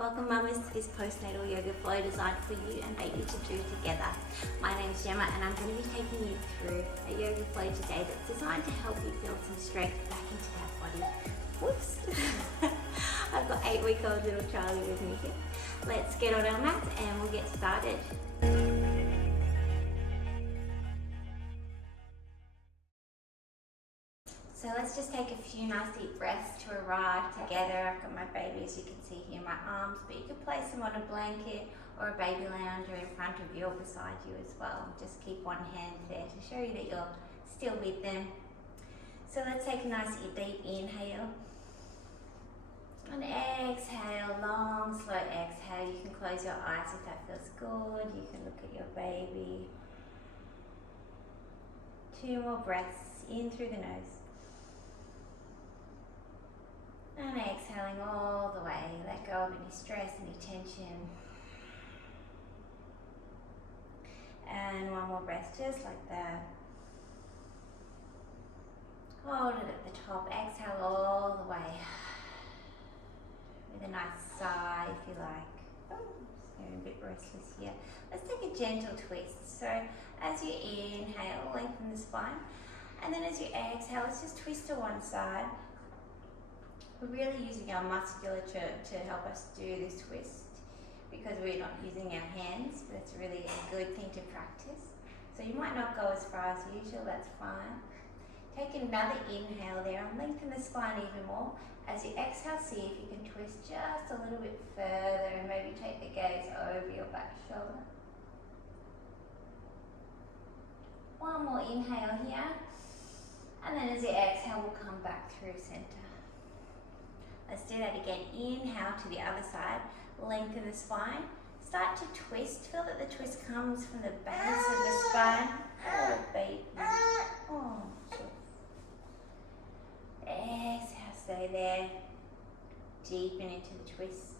Welcome mamas to this postnatal yoga flow designed for you and baby to do together. My name is Gemma and I'm going to be taking you through a yoga flow today that's designed to help you build some strength back into that body. Whoops! I've got 8-week-old little Charlie with me here. Let's get on our mats and we'll get started. So let's just take a few nice deep breaths to arrive together. I've got my baby, as you can see here, in my arms, but you could place them on a blanket or a baby lounger in front of you or beside you as well. Just keep one hand there to show you that you're still with them. So let's take a nice deep inhale. And exhale, long, slow exhale. You can close your eyes if that feels good. You can look at your baby. 2 more breaths in through the nose. And exhaling all the way. Let go of any stress, any tension. And 1 more breath, just like that. Hold it at the top. Exhale all the way. With a nice sigh, if you like. Oh, just getting a bit restless here. Let's take a gentle twist. So as you inhale, lengthen the spine. And then as you exhale, let's just twist to one side. We're really using our musculature to help us do this twist because we're not using our hands, but it's really a good thing to practice. So you might not go as far as usual, that's fine. Take another inhale there and lengthen the spine even more. As you exhale, see if you can twist just a little bit further and maybe take the gaze over your back shoulder. 1 more inhale here. And then as you exhale, we'll come back through center. Let's do that again. Inhale to the other side. Lengthen the spine. Start to twist. Feel that the twist comes from the base of the spine. Oh, baby. Oh, sure. Exhale, stay there. Deepen into the twist.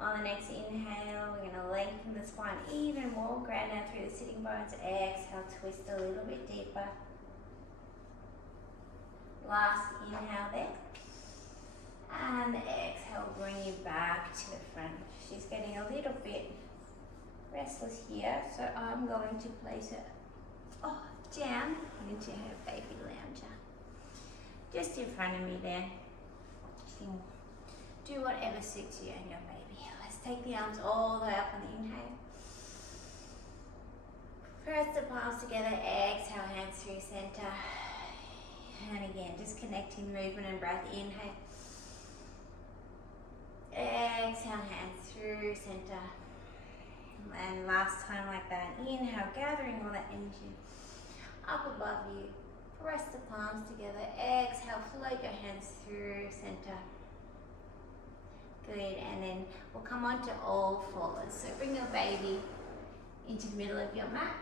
On the next inhale, we're going to lengthen the spine even more. Ground down through the sitting bones. Exhale, twist a little bit deeper. Last inhale there. And exhale, bring you back to the front. She's getting a little bit restless here, so I'm going to place her down into her baby lounger. Just in front of me there. You can do whatever suits you and your baby. Let's take the arms all the way up on the inhale. Press the palms together, exhale, hands through center. And again, just connecting movement and breath. Inhale. Exhale, hands through center. And last time like that. Inhale, gathering all that energy up above you. Press the palms together. Exhale, float your hands through center. Good, and then we'll come on to all fours. So bring your baby into the middle of your mat.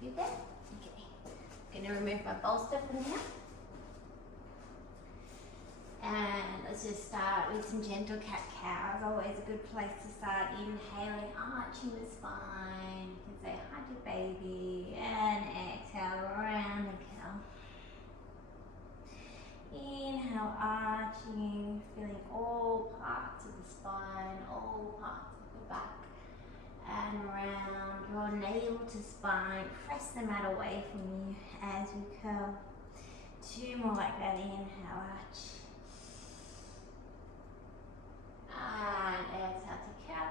Good there? Okay. I'm going to remove my bolster from here. And let's just start with some gentle cat-cows. Always a good place to start. Inhaling, arching the spine. You can say hi to baby. And exhale, round the cow. Inhale, arching, feeling all parts of the spine, all parts of the back. And round, draw navel to spine. Press the mat away from you as you curl. 2 more like that. Inhale, arch. And exhale to cow.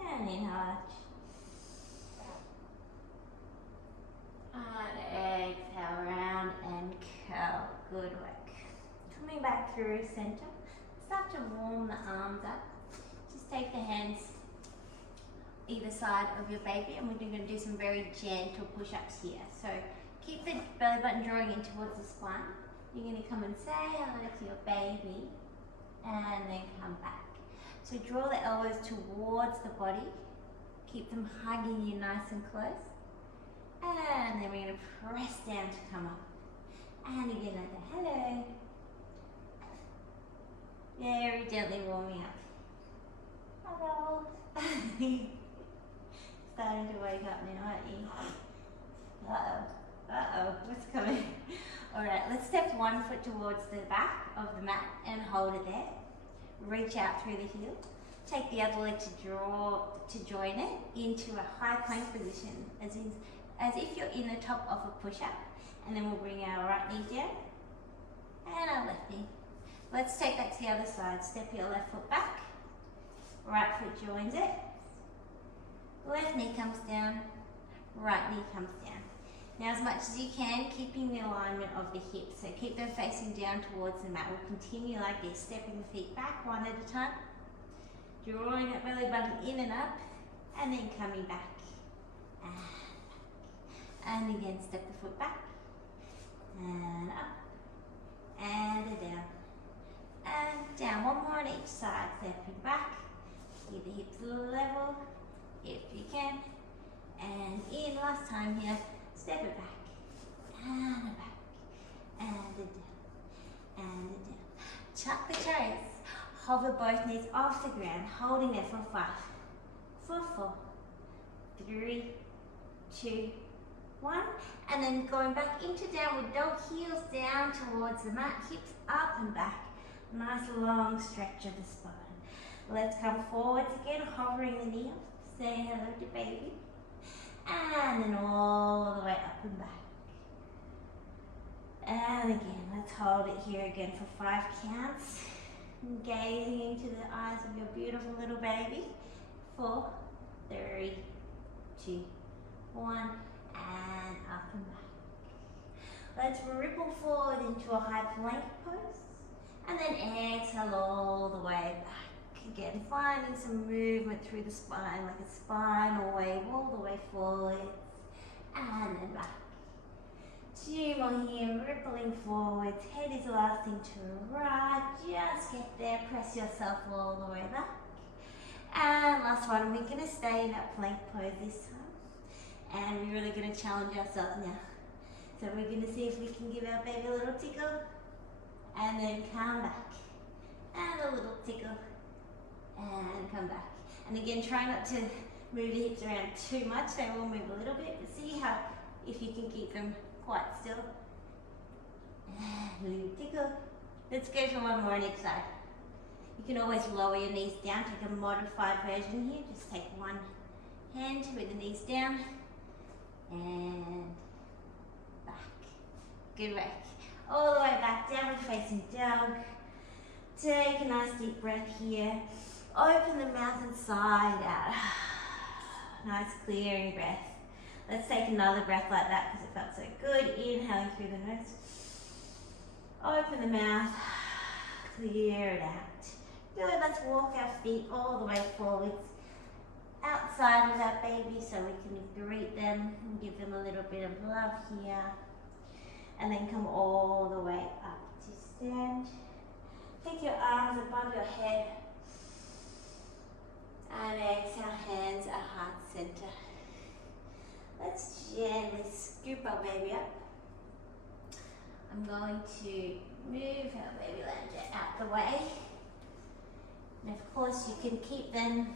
And inhale, arch. And exhale, round and curl. Good work. Coming back through center. Start to warm the arms up. Just take the hands either side of your baby and we're going to do some very gentle push-ups here. So keep the belly button drawing in towards the spine. You're going to come and say hello to your baby and then come back. So draw the elbows towards the body. Keep them hugging you nice and close. And then we're going to press down to come up. And again like that. Hello. Very gently warming up. Hello. Starting to wake up now, aren't you? Uh-oh. Uh-oh. What's coming? Alright, let's step one foot towards the back of the mat and hold it there. Reach out through the heel. Take the other leg to join it into a high plank position, as if you're in the top of a push-up. And then we'll bring our right knee down and our left knee. Let's take that to the other side. Step your left foot back. Right foot joins it. Left knee comes down. Right knee comes down. Now, as much as you can, keeping the alignment of the hips. So keep them facing down towards the mat. We'll continue like this, stepping the feet back one at a time. Drawing that belly button in and up, and then coming back. And again, step the foot back. And up. And down. And down. One more on each side. Stepping back. Keep the hips level if you can. And in. Last time here. Step it back. And back. And down. And down. Chuck the toes. Hover both knees off the ground. Holding there for 5. For 4. 3. 2. 1. And then going back into downward dog. Heels down towards the mat. Hips up and back. Nice long stretch of the spine. Let's come forwards again, hovering the knee up. Say hello to baby. And then all the way up and back. And again, let's hold it here again for 5 counts. Gazing into the eyes of your beautiful little baby. 4, 3, 2, 1, and up and back. Let's ripple forward into a high plank pose. And then exhale all the way back. Again, finding some movement through the spine, like a spinal wave all the way forward. And then back. 2 more here, rippling forwards. Head is the last thing to arrive. Just get there, press yourself all the way back. And last one, we're going to stay in that plank pose this time. And we're really going to challenge ourselves now. So we're going to see if we can give our baby a little tickle. And then come back. And a little tickle. And come back. And again, try not to move the hips around too much. They will move a little bit, but see how, if you can keep them quite still. And a little tickle. Let's go for one more on each side. You can always lower your knees down, take a modified version here. Just take one hand with the knees down. And back. Good work. All the way back, downward facing dog. Take a nice deep breath here. Open the mouth and sigh out. Nice clearing breath. Let's take another breath like that because it felt so good. Inhaling through the nose. Open the mouth. Clear it out. Good, let's walk our feet all the way forwards. Outside of that baby so we can greet them and give them a little bit of love here. And then come all the way up to stand. Take your arms above your head. And exhale, hands at heart center. Let's gently scoop our baby up. I'm going to move our baby lounger out the way. And of course you can keep them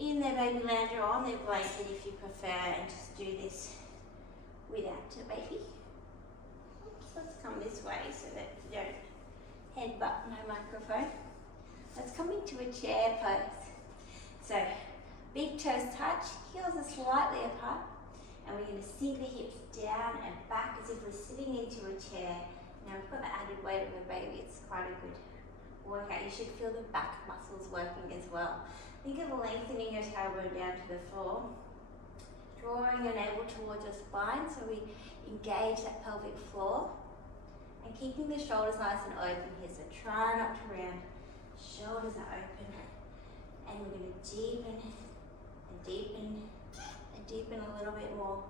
in their baby lounger or on their blanket if you prefer, and just do this without your baby. Oops, let's come this way so that you don't headbutt my microphone. Let's come into a chair pose. So, big toes touch, heels are slightly apart, and we're going to sink the hips down and back as if we're sitting into a chair. Now we've got the added weight of a baby, it's quite a good workout. You should feel the back muscles working as well. Think of lengthening your tailbone down to the floor, drawing your navel towards your spine so we engage that pelvic floor, and keeping the shoulders nice and open here. So try not to round. Shoulders are open, and we're going to deepen and deepen and deepen a little bit more,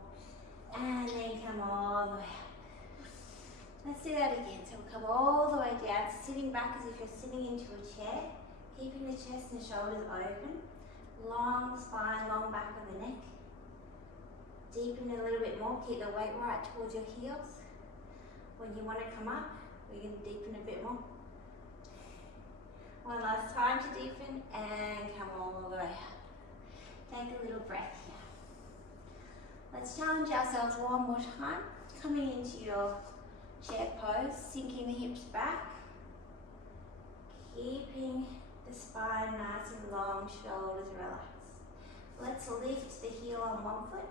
and then come all the way up. Let's do that again. So we'll come all the way down, sitting back as if you're sitting into a chair, keeping the chest and shoulders open, long spine, long back of the neck. Deepen a little bit more, keep the weight right towards your heels. When you want to come up, we're going to deepen a bit more. One last time to deepen and come all the way up. Take a little breath here. Let's challenge ourselves one more time. coming into your chair pose, sinking the hips back, keeping the spine nice and long, shoulders relaxed. Let's lift the heel on one foot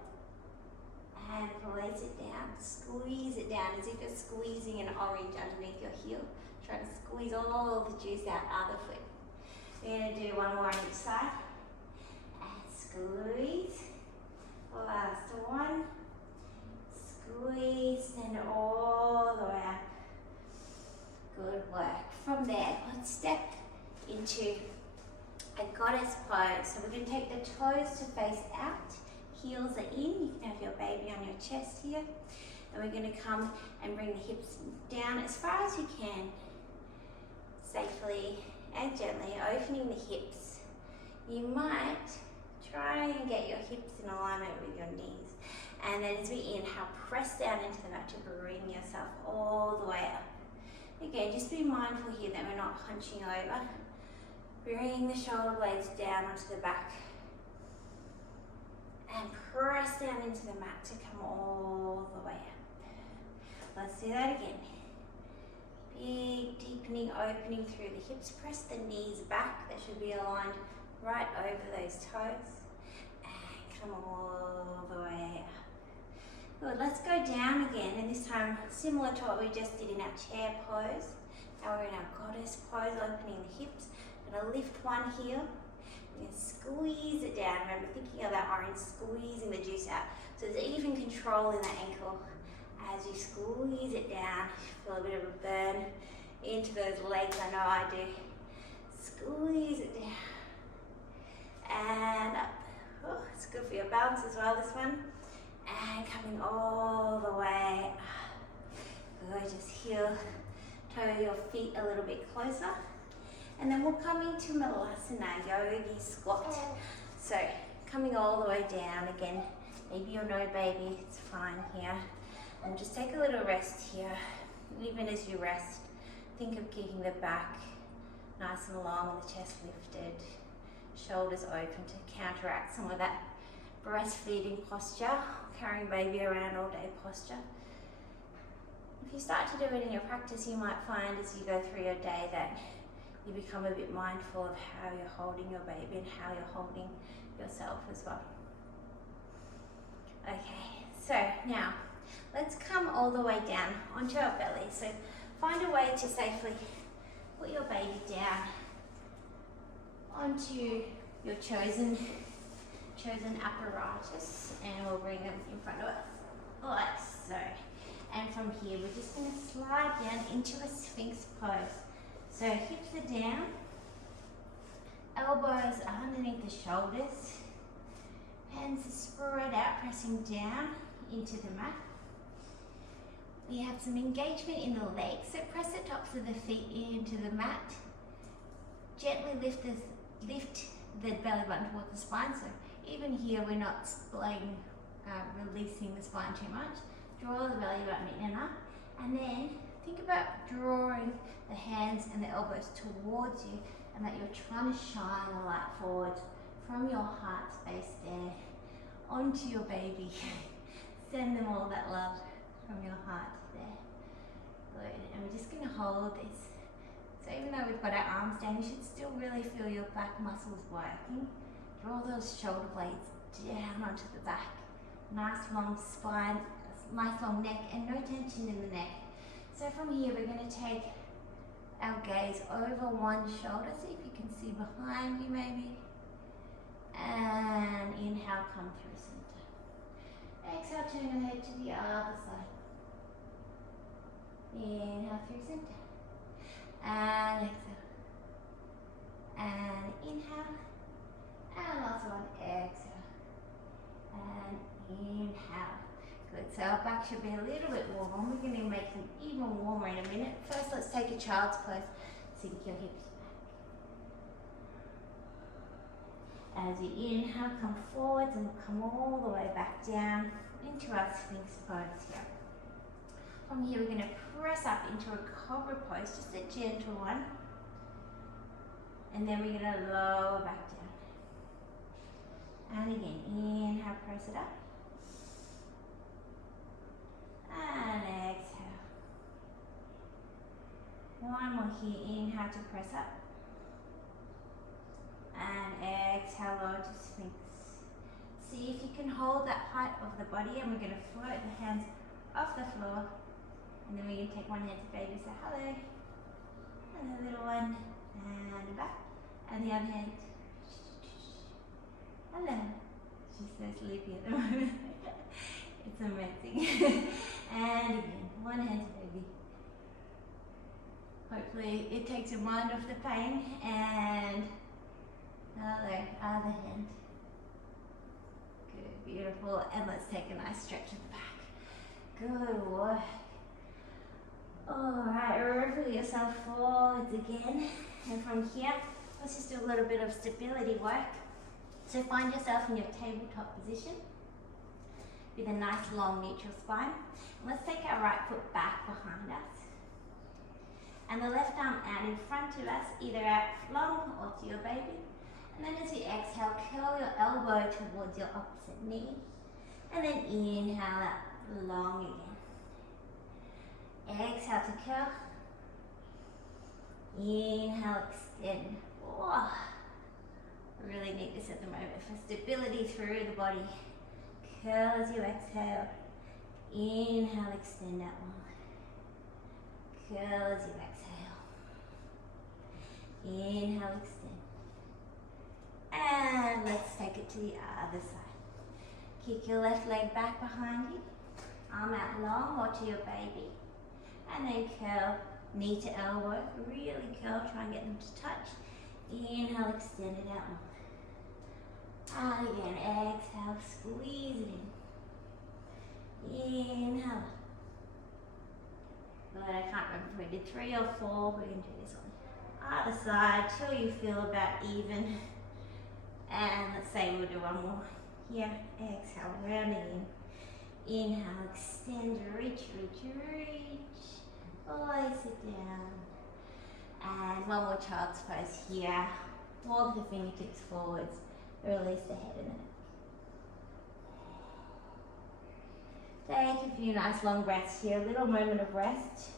and place it down. Squeeze it down as if you're squeezing an orange underneath your heel. Try to squeeze all the juice out other foot. We're going to do one more on each side. And squeeze. Last one. Squeeze, send it all the way up. Good work. From there, let's step into a goddess pose. So we're going to take the toes to face out. Heels are in. You can have your baby on your chest here. And we're going to come and bring the hips down as far as you can. Safely and gently opening the hips. You might try and get your hips in alignment with your knees. And then as we inhale, press down into the mat to bring yourself all the way up. Again, just be mindful here that we're not hunching over. Bring the shoulder blades down onto the back. And press down into the mat to come all the way up. Let's do that again. Big deepening, opening through the hips. Press the knees back. That should be aligned right over those toes. And come all the way up. Good, let's go down again, and this time similar to what we just did in our chair pose. Now we're in our goddess pose, opening the hips. I'm going to lift one heel and squeeze it down. Remember, thinking of that orange, squeezing the juice out. So there's even control in the ankle. As you squeeze it down, you feel a bit of a burn into those legs. I know I do. Squeeze it down. And up. Oh, it's good for your balance as well, this one. And coming all the way up. Good, just heel, toe your feet a little bit closer. And then we'll come into Malasana, yogi squat. So coming all the way down again. Maybe or no baby, it's fine here. And just take a little rest here. Even as you rest, think of keeping the back nice and long, the chest lifted, shoulders open to counteract some of that breastfeeding posture, carrying baby around all day posture. If you start to do it in your practice, you might find as you go through your day that you become a bit mindful of how you're holding your baby and how you're holding yourself as well. Okay, so now let's come all the way down onto our belly. So find a way to safely put your baby down onto your chosen apparatus, and we'll bring them in front of us like so. And from here, we're just going to slide down into a Sphinx pose. So hips are down, elbows are underneath the shoulders, hands are spread out, pressing down into the mat. We have some engagement in the legs, so press the tops of the feet into the mat. Gently lift the belly button towards the spine, so even here we're not releasing the spine too much. Draw the belly button in and up, and then think about drawing the hands and the elbows towards you, and that you're trying to shine the light forward from your heart space there onto your baby. Send them all that love from your heart there. Good, and we're just going to hold this. So even though we've got our arms down, you should still really feel your back muscles working. Draw those shoulder blades down onto the back. Nice long spine, nice long neck, and no tension in the neck. So from here, we're going to take our gaze over one shoulder. See if you can see behind you maybe. And inhale, come through center. Exhale, turn your head to the other side. Inhale through center. And exhale. And inhale. And last one, exhale. And inhale. Good, so our back should be a little bit warm. We're going to make them even warmer in a minute. First, let's take a child's pose. Sink your hips back. As you inhale, come forwards and come all the way back down into our Sphinx pose here. From here, we're going to press up into a cobra pose, just a gentle one. And then we're going to lower back down. And again, inhale, press it up. And exhale. One more here, inhale to press up. And exhale, lower to Sphinx. See if you can hold that height of the body, and we're going to float the hands off the floor. And then we're going to take one hand to baby, say hello. And the little one, and back. And the other hand. Hello. She's so sleepy at the moment. It's amazing. And again, one hand to baby. Hopefully it takes your mind off the pain. And hello, other hand. Good, beautiful. And let's take a nice stretch of the back. Good work. Alright, reveal yourself forwards again. And from here, let's just do a little bit of stability work. So find yourself in your tabletop position with a nice long neutral spine. And let's take our right foot back behind us. And the left arm out in front of us, either out long or to your baby. And then as you exhale, curl your elbow towards your opposite knee. And then inhale out long again. Exhale to curl. Inhale, extend. Oh, I really need this at the moment for stability through the body. Curl as you exhale. Inhale, extend out long. Curl as you exhale. Inhale, extend. And let's take it to the other side. Kick your left leg back behind you. Arm out long or to your baby. And then curl, knee to elbow. Really curl, try and get them to touch. Inhale, extend it out long. And again, exhale, squeeze it in. Inhale. Good, I can't remember if we did 3 or 4. We're going to do this one. Other side, till you feel about even. And let's say we'll do one more. Here, exhale, rounding in. Inhale, extend, reach, reach, reach. Always sit down. And one more child's pose here. Walk the fingertips forwards. Release the head and the neck. Take a few nice long breaths here. A little moment of rest.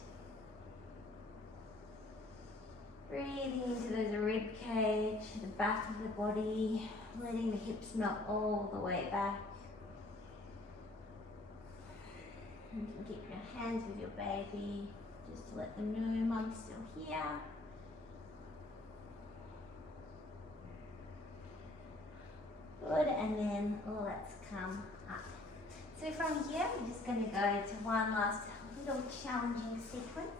Breathing into the rib cage, the back of the body. Letting the hips melt all the way back. You can keep your hands with your baby. Just to let them know Mum's still here. Good, and then let's come up. So from here, we're just going to go to one last little challenging sequence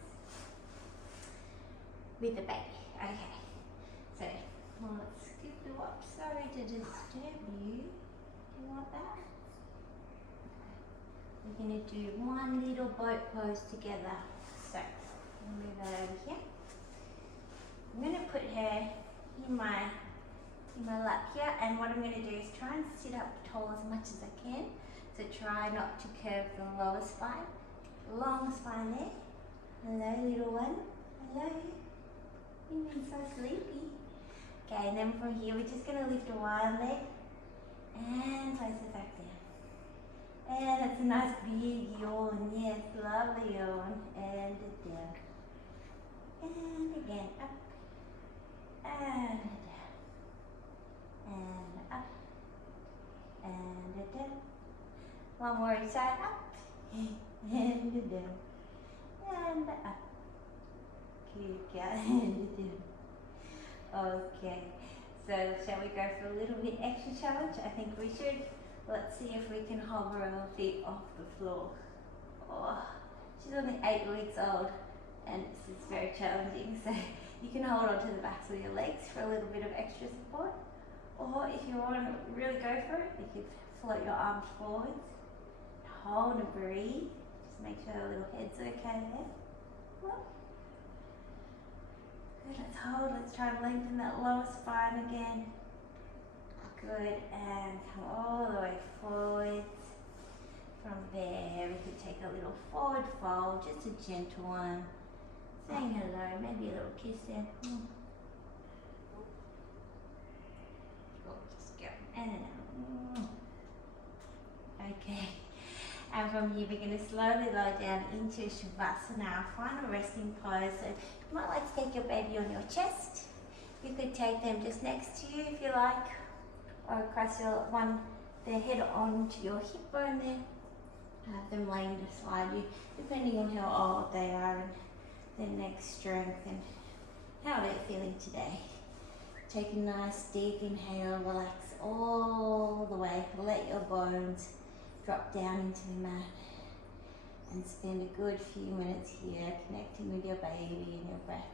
with the baby. Okay, so let's scoop up. Sorry to disturb you. Do you want that? We're going to do one little boat pose together. So, I'll move that over here. I'm going to put her in my lap here, and what I'm going to do is try and sit up tall as much as I can. So try not to curve the lower spine. Long spine there. Hello, little one. Hello. You've been so sleepy. Okay, and then from here, we're just going to lift one leg and place it back down. And it's a nice big yawn, yes, lovely yawn. And down. And again, up. And down. And up. And down. One more each side, up. And down. And up. Good, and down. Okay, so shall we go for a little bit extra challenge? I think we should. Let's see if we can hover our feet off the floor. Oh, she's only 8 weeks old and this is very challenging. So you can hold on to the backs of your legs for a little bit of extra support. Or if you want to really go for it, you could float your arms forwards. Hold and breathe. Just make sure the little head's okay there. Good, let's hold. Let's try and lengthen that lower spine again. Good, and come all the way forwards. From there, we could take a little forward fold, just a gentle one. Saying hello, maybe a little kiss there. Just go, and then, okay. And Now from here, we're going to slowly lower down into Shavasana, our final resting pose. So you might like to take your baby on your chest. You could take them just next to you if you like, or across their head onto your hip bone there. Have them laying beside you, depending on how old they are and their neck strength and how they're feeling today. Take a nice deep inhale, relax all the way, let your bones drop down into the mat and spend a good few minutes here connecting with your baby and your breath.